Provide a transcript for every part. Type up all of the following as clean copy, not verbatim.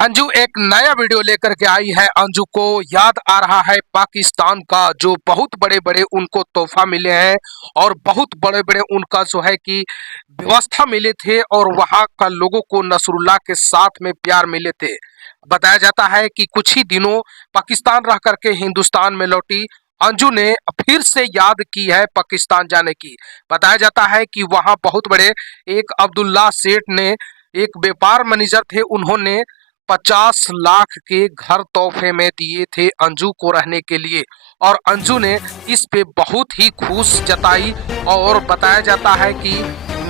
अंजू एक नया वीडियो लेकर के आई है। अंजू को याद आ रहा है पाकिस्तान का, जो बहुत बड़े बड़े उनको तोहफा मिले हैं और बहुत बड़े बड़े उनका जो है कि व्यवस्था मिले थे और वहां का लोगों को नसरुल्लाह के साथ में प्यार मिले थे। बताया जाता है कि कुछ ही दिनों पाकिस्तान रह करके हिंदुस्तान में लौटी अंजू ने फिर से याद की है पाकिस्तान जाने की। बताया जाता है कि वहां बहुत बड़े एक अब्दुल्ला सेठ ने, एक व्यापार मैनेजर थे, उन्होंने 50 लाख के घर तोहफे में दिए थे अंजू को रहने के लिए। और अंजू ने इस पे बहुत ही खुश जताई और बताया जाता है कि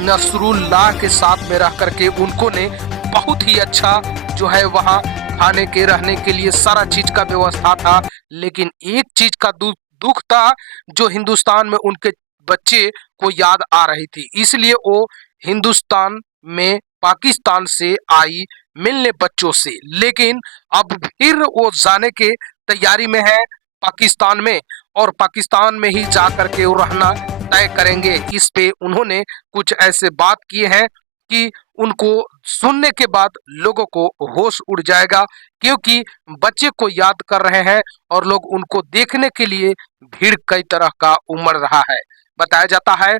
नसरुल्लाह के साथ में रह करके उनको ने बहुत ही अच्छा जो है वहाँ खाने के रहने के लिए सारा चीज का व्यवस्था था। लेकिन एक चीज का दुख था, जो हिंदुस्तान में उनके बच्चे को याद आ रही थी, इसलिए वो हिंदुस्तान में पाकिस्तान से आई मिलने बच्चों से। लेकिन अब फिर वो जाने के तैयारी में है पाकिस्तान में, और पाकिस्तान में ही जा करके वो रहना तय करेंगे। इस पे उन्होंने कुछ ऐसे बात किए हैं कि उनको सुनने के बाद लोगों को होश उड़ जाएगा, क्योंकि बच्चे को याद कर रहे हैं और लोग उनको देखने के लिए भीड़ कई तरह का उमड़ रहा है। बताया जाता है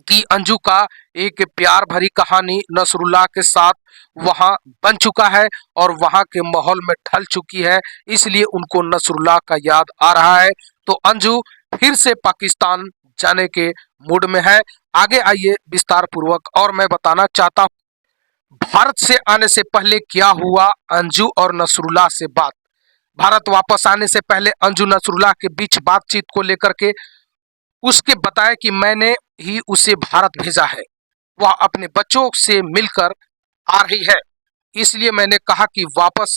कि अंजू का एक प्यार भरी कहानी नसरुल्लाह के साथ वहां बन चुका है और वहां के माहौल में ढल चुकी है, इसलिए उनको नसरुल्लाह का याद आ रहा है। तो अंजू फिर से पाकिस्तान जाने के मूड में है। आगे आइए विस्तार पूर्वक और मैं बताना चाहता हूँ भारत से आने से पहले क्या हुआ अंजू और नसरुल्लाह से बात। भारत वापस आने से पहले अंजू नसरुल्लाह के बीच बातचीत को लेकर के उसके बताया कि मैंने ही उसे भारत भेजा है, वह अपने बच्चों से मिलकर आ रही है, इसलिए मैंने कहा कि वापस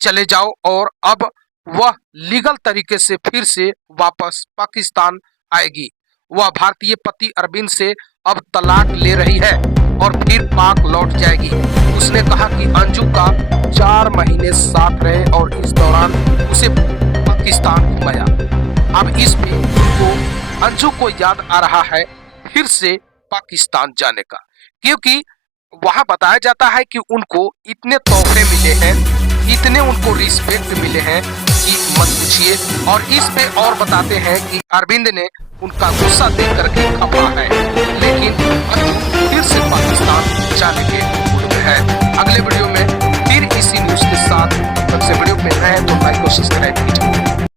चले जाओ। और अब वह लीगल तरीके से फिर से वापस पाकिस्तान आएगी। वह भारतीय पति अरविंद से अब तलाक ले रही है और फिर पाक लौट जाएगी। उसने कहा कि अंजू का 4 महीने साथ रहे और इस दौरान उसे पाकिस्तान घुमाया। अब इस पे अंजू को याद आ रहा है फिर से पाकिस्तान जाने का, क्योंकि वहां बताया जाता है कि उनको इतने तोहफे मिले हैं, इतने उनको रिस्पेक्ट मिले हैं कि मत पूछिए। और इस पे और बताते हैं कि अरविंद ने उनका गुस्सा देख करके खपा है, लेकिन अंजू फिर से पाकिस्तान जाने के मूड में है। अगले वीडियो में फिर इसी न्यूज के साथ, सबसे वीडियो में नए तो लाइक और सब्सक्राइब कीजिए।